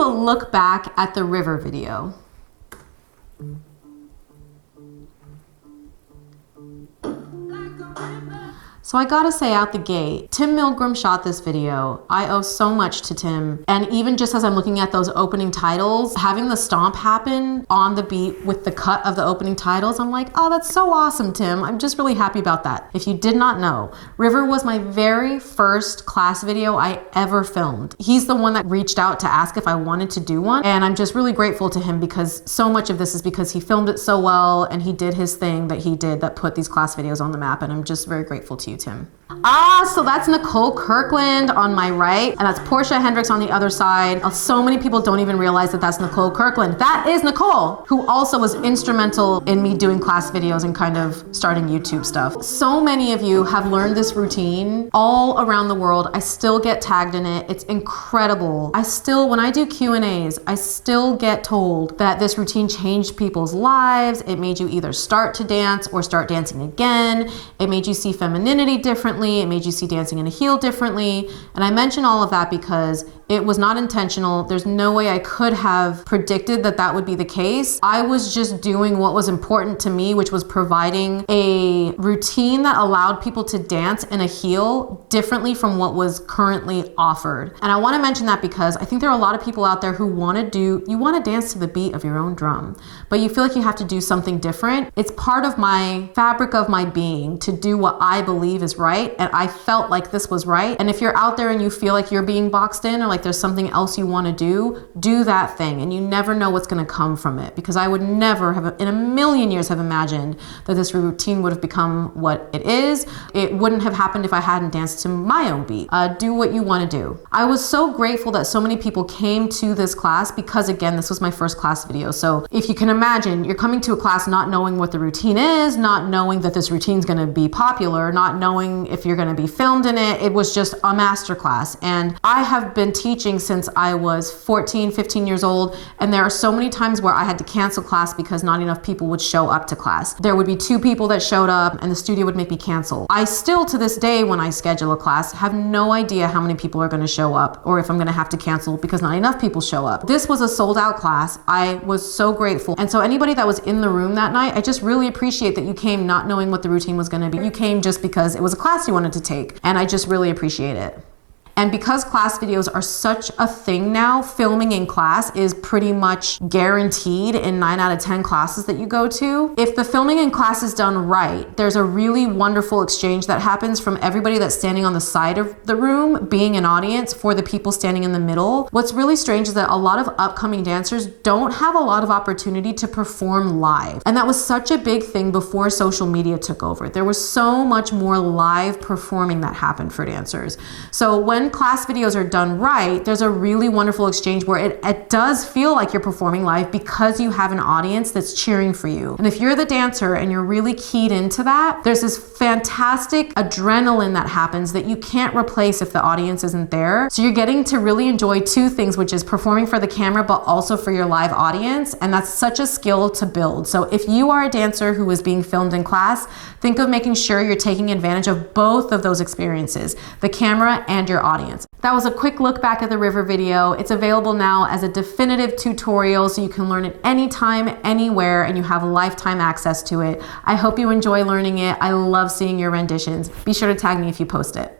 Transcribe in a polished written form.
do a look back at the river video. So I gotta say out the gate, Tim Milgram shot this video. I owe so much to Tim. And even just as I'm looking at those opening titles, having the stomp happen on the beat with the cut of the opening titles, I'm like, oh, that's so awesome, Tim. I'm just really happy about that. If you did not know, River was my very first class video I ever filmed. He's the one that reached out to ask if I wanted to do one. And I'm just really grateful to him because so much of this is because he filmed it so well and he did his thing that he did that put these class videos on the map. And I'm just very grateful to you, Tim. So that's Nicole Kirkland on my right, and that's Porcia Hendrix on the other side. So many people don't even realize that that's Nicole Kirkland. That is Nicole, who also was instrumental in me doing class videos and kind of starting YouTube stuff. So many of you have learned this routine all around the world. I still get tagged in it. It's incredible. When I do Q&As, I still get told that this routine changed people's lives. It made you either start to dance or start dancing again. It made you see femininity differently. It made you see dancing in a heel differently. And I mention all of that because it was not intentional. There's no way I could have predicted that that would be the case. I was just doing what was important to me, which was providing a routine that allowed people to dance in a heel differently from what was currently offered. And I want to mention that because I think there are a lot of people out there who want to dance to the beat of your own drum, but you feel like you have to do something different. It's part of my fabric of my being to do what I believe is right. And I felt like this was right. And if you're out there and you feel like you're being boxed in or like there's something else you want to do that thing. And you never know what's going to come from it, because I would never have in a million years have imagined that this routine would have become what it is. It wouldn't have happened if I hadn't danced to my own beat. Do what you want to do. I was so grateful that so many people came to this class because, again, this was my first class video. So if you can imagine, you're coming to a class not knowing what the routine is, not knowing that this routine is going to be popular, not knowing if you're going to be filmed in it. It was just a master class. And I have been teaching since I was 14, 15 years old. And there are so many times where I had to cancel class because not enough people would show up to class. There would be 2 people that showed up and the studio would make me cancel. I still, to this day, when I schedule a class, have no idea how many people are going to show up or if I'm going to have to cancel because not enough people show up. This was a sold out class. I was so grateful. And so anybody that was in the room that night, I just really appreciate that you came not knowing what the routine was going to be. You came just because it was a class you wanted to take. And I just really appreciate it. And because class videos are such a thing now, filming in class is pretty much guaranteed in 9 out of 10 classes that you go to. If the filming in class is done right, there's a really wonderful exchange that happens from everybody that's standing on the side of the room being an audience for the people standing in the middle. What's really strange is that a lot of upcoming dancers don't have a lot of opportunity to perform live. And that was such a big thing before social media took over. There was so much more live performing that happened for dancers. So when class videos are done right, there's a really wonderful exchange where it does feel like you're performing live because you have an audience that's cheering for you. And if you're the dancer and you're really keyed into that, there's this fantastic adrenaline that happens that you can't replace if the audience isn't there. So you're getting to really enjoy 2 things, which is performing for the camera, but also for your live audience. And that's such a skill to build. So if you are a dancer who is being filmed in class, think of making sure you're taking advantage of both of those experiences, the camera and your audience. That was a quick look back at the river video. It's available now as a definitive tutorial so you can learn it anytime, anywhere, and you have lifetime access to it. I hope you enjoy learning it. I love seeing your renditions. Be sure to tag me if you post it.